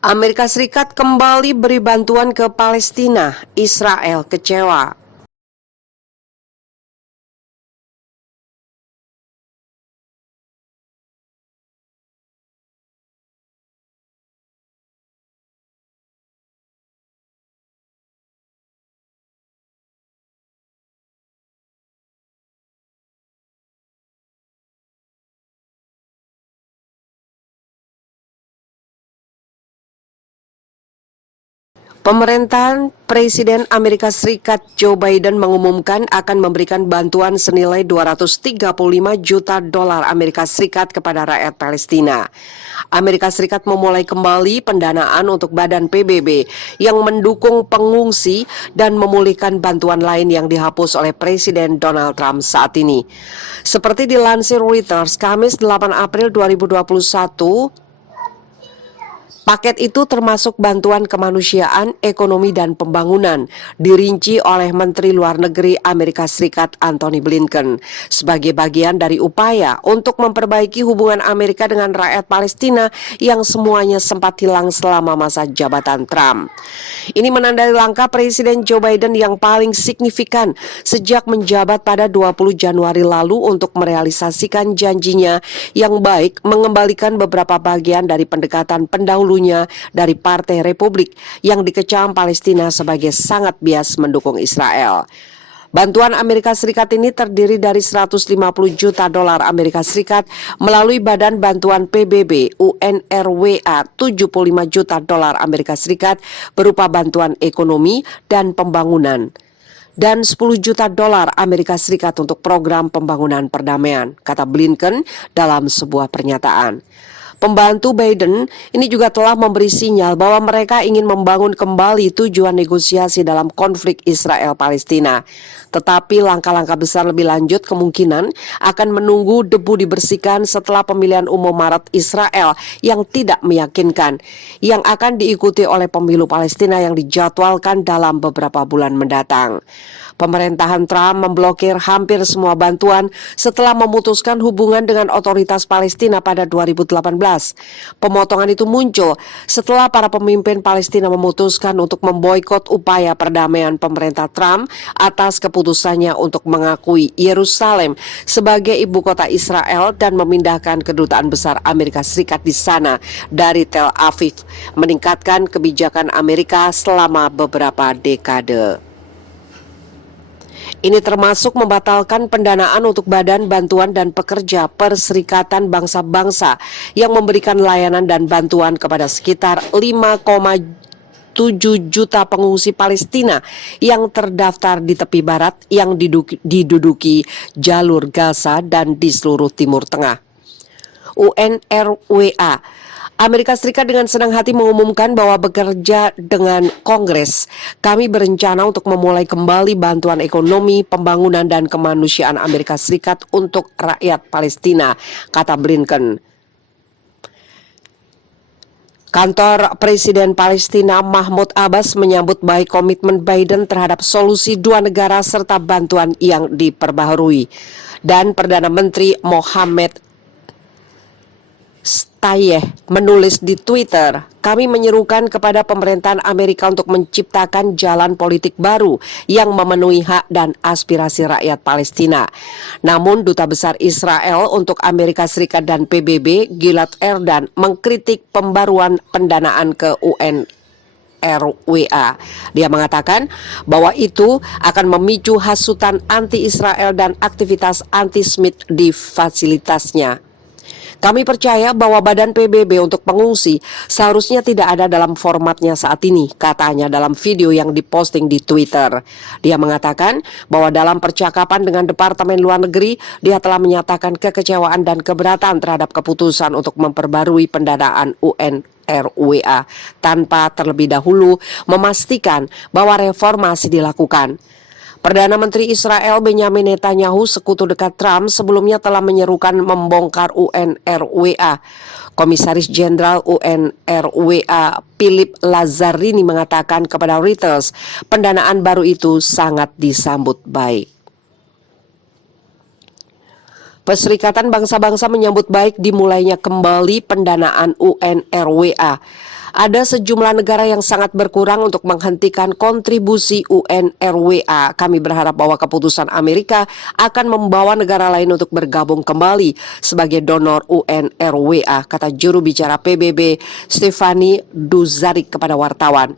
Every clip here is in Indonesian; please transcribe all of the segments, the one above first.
Amerika Serikat kembali beri bantuan ke Palestina, Israel kecewa. Pemerintahan Presiden Amerika Serikat Joe Biden mengumumkan akan memberikan bantuan senilai 235 juta dolar Amerika Serikat kepada rakyat Palestina. Amerika Serikat memulai kembali pendanaan untuk badan PBB yang mendukung pengungsi dan memulihkan bantuan lain yang dihapus oleh Presiden Donald Trump saat ini. Seperti dilansir Reuters, Kamis 8 April 2021, paket itu termasuk bantuan kemanusiaan, ekonomi, dan pembangunan, dirinci oleh Menteri Luar Negeri Amerika Serikat Antony Blinken sebagai bagian dari upaya untuk memperbaiki hubungan Amerika dengan rakyat Palestina yang semuanya sempat hilang selama masa jabatan Trump. Ini menandai langkah Presiden Joe Biden yang paling signifikan sejak menjabat pada 20 Januari lalu untuk merealisasikan janjinya yang baik mengembalikan beberapa bagian dari pendekatan pendahulunya dari Partai Republik yang dikecam Palestina sebagai sangat bias mendukung Israel. Bantuan Amerika Serikat ini terdiri dari 150 juta dolar Amerika Serikat melalui Badan Bantuan PBB UNRWA, 75 juta dolar Amerika Serikat berupa bantuan ekonomi dan pembangunan, dan 10 juta dolar Amerika Serikat untuk program pembangunan perdamaian, kata Blinken dalam sebuah pernyataan. Pembantu Biden ini juga telah memberi sinyal bahwa mereka ingin membangun kembali tujuan negosiasi dalam konflik Israel-Palestina. Tetapi langkah-langkah besar lebih lanjut kemungkinan akan menunggu debu dibersihkan setelah pemilihan umum Maret Israel yang tidak meyakinkan, yang akan diikuti oleh pemilu Palestina yang dijadwalkan dalam beberapa bulan mendatang. Pemerintahan Trump memblokir hampir semua bantuan setelah memutuskan hubungan dengan otoritas Palestina pada 2018. Pemotongan itu muncul setelah para pemimpin Palestina memutuskan untuk memboikot upaya perdamaian pemerintah Trump atas keputusannya untuk mengakui Yerusalem sebagai ibu kota Israel dan memindahkan kedutaan besar Amerika Serikat di sana dari Tel Aviv, meningkatkan kebijakan Amerika selama beberapa dekade. Ini termasuk membatalkan pendanaan untuk Badan Bantuan dan Pekerja Perserikatan Bangsa-Bangsa yang memberikan layanan dan bantuan kepada sekitar 5,7 juta pengungsi Palestina yang terdaftar di tepi barat yang diduduki jalur Gaza dan di seluruh Timur Tengah. UNRWA Amerika Serikat dengan senang hati mengumumkan bahwa bekerja dengan Kongres, kami berencana untuk memulai kembali bantuan ekonomi, pembangunan, dan kemanusiaan Amerika Serikat untuk rakyat Palestina, kata Blinken. Kantor Presiden Palestina Mahmud Abbas menyambut baik komitmen Biden terhadap solusi dua negara serta bantuan yang diperbaharui. Dan Perdana Menteri Mohammed Stayeh menulis di Twitter, kami menyerukan kepada pemerintahan Amerika untuk menciptakan jalan politik baru yang memenuhi hak dan aspirasi rakyat Palestina. Namun Duta Besar Israel untuk Amerika Serikat dan PBB, Gilad Erdan, mengkritik pembaruan pendanaan ke UNRWA. Dia mengatakan bahwa itu akan memicu hasutan anti-Israel dan aktivitas anti-Semit di fasilitasnya. Kami percaya bahwa Badan PBB untuk pengungsi seharusnya tidak ada dalam formatnya saat ini, katanya dalam video yang diposting di Twitter. Dia mengatakan bahwa dalam percakapan dengan Departemen Luar Negeri, dia telah menyatakan kekecewaan dan keberatan terhadap keputusan untuk memperbarui pendanaan UNRWA tanpa terlebih dahulu memastikan bahwa reformasi dilakukan. Perdana Menteri Israel Benjamin Netanyahu, sekutu dekat Trump, sebelumnya telah menyerukan membongkar UNRWA. Komisaris Jenderal UNRWA Philip Lazzarini mengatakan kepada Reuters, pendanaan baru itu sangat disambut baik. Perserikatan Bangsa-Bangsa menyambut baik dimulainya kembali pendanaan UNRWA. ada sejumlah negara yang sangat berkurang untuk menghentikan kontribusi UNRWA. Kami berharap bahwa keputusan Amerika akan membawa negara lain untuk bergabung kembali sebagai donor UNRWA, kata juru bicara PBB Stephanie Dujarric kepada wartawan.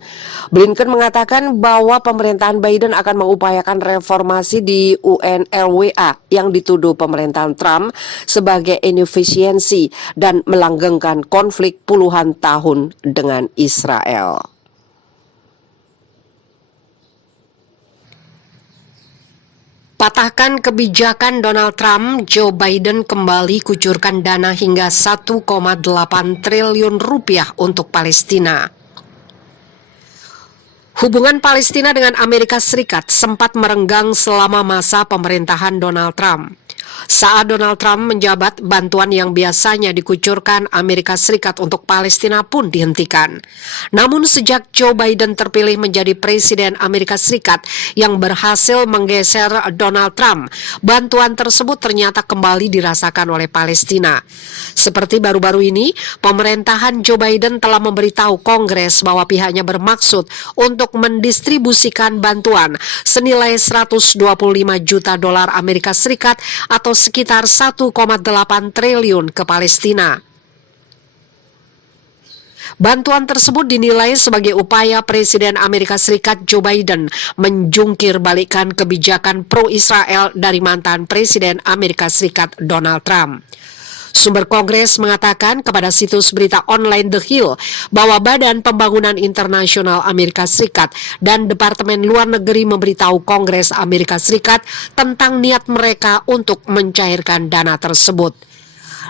Blinken mengatakan bahwa pemerintahan Biden akan mengupayakan reformasi di UNRWA yang dituduh pemerintahan Trump sebagai inefisiensi dan melanggengkan konflik puluhan tahun dengan Israel. Patahkan kebijakan Donald Trump, Joe Biden kembali kucurkan dana hingga 1,8 triliun rupiah untuk Palestina. Hubungan Palestina dengan Amerika Serikat sempat merenggang selama masa pemerintahan Donald Trump. Saat Donald Trump menjabat, bantuan yang biasanya dikucurkan Amerika Serikat untuk Palestina pun dihentikan. Namun sejak Joe Biden terpilih menjadi Presiden Amerika Serikat yang berhasil menggeser Donald Trump, bantuan tersebut ternyata kembali dirasakan oleh Palestina. Seperti baru-baru ini, pemerintahan Joe Biden telah memberitahu Kongres bahwa pihaknya bermaksud untuk mendistribusikan bantuan senilai 125 juta dolar Amerika Serikat atau sekitar 1,8 triliun ke Palestina. Bantuan tersebut dinilai sebagai upaya Presiden Amerika Serikat Joe Biden menjungkir balikan kebijakan pro-Israel dari mantan Presiden Amerika Serikat Donald Trump. Sumber Kongres mengatakan kepada situs berita online The Hill bahwa Badan Pembangunan Internasional Amerika Serikat dan Departemen Luar Negeri memberitahu Kongres Amerika Serikat tentang niat mereka untuk mencairkan dana tersebut.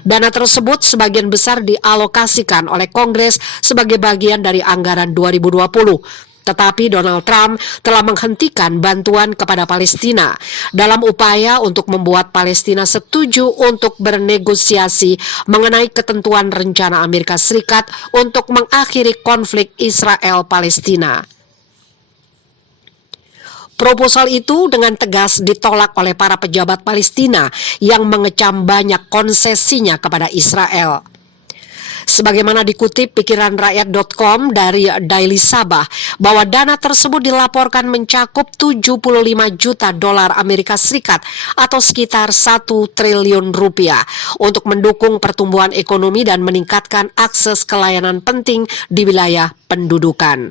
Dana tersebut sebagian besar dialokasikan oleh Kongres sebagai bagian dari anggaran 2020. Tetapi Donald Trump telah menghentikan bantuan kepada Palestina dalam upaya untuk membuat Palestina setuju untuk bernegosiasi mengenai ketentuan rencana Amerika Serikat untuk mengakhiri konflik Israel-Palestina. Proposal itu dengan tegas ditolak oleh para pejabat Palestina yang mengecam banyak konsesinya kepada Israel. Sebagaimana dikutip pikiranrakyat.com dari Daily Sabah, bahwa dana tersebut dilaporkan mencakup 75 juta dolar Amerika Serikat atau sekitar 1 triliun rupiah untuk mendukung pertumbuhan ekonomi dan meningkatkan akses ke layanan penting di wilayah pendudukan.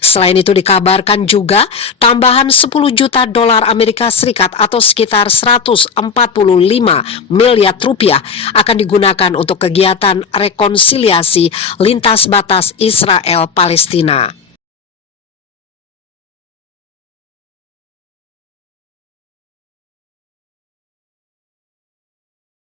Selain itu dikabarkan juga tambahan 10 juta dolar Amerika Serikat atau sekitar 145 miliar rupiah akan digunakan untuk kegiatan rekonsiliasi lintas batas Israel-Palestina.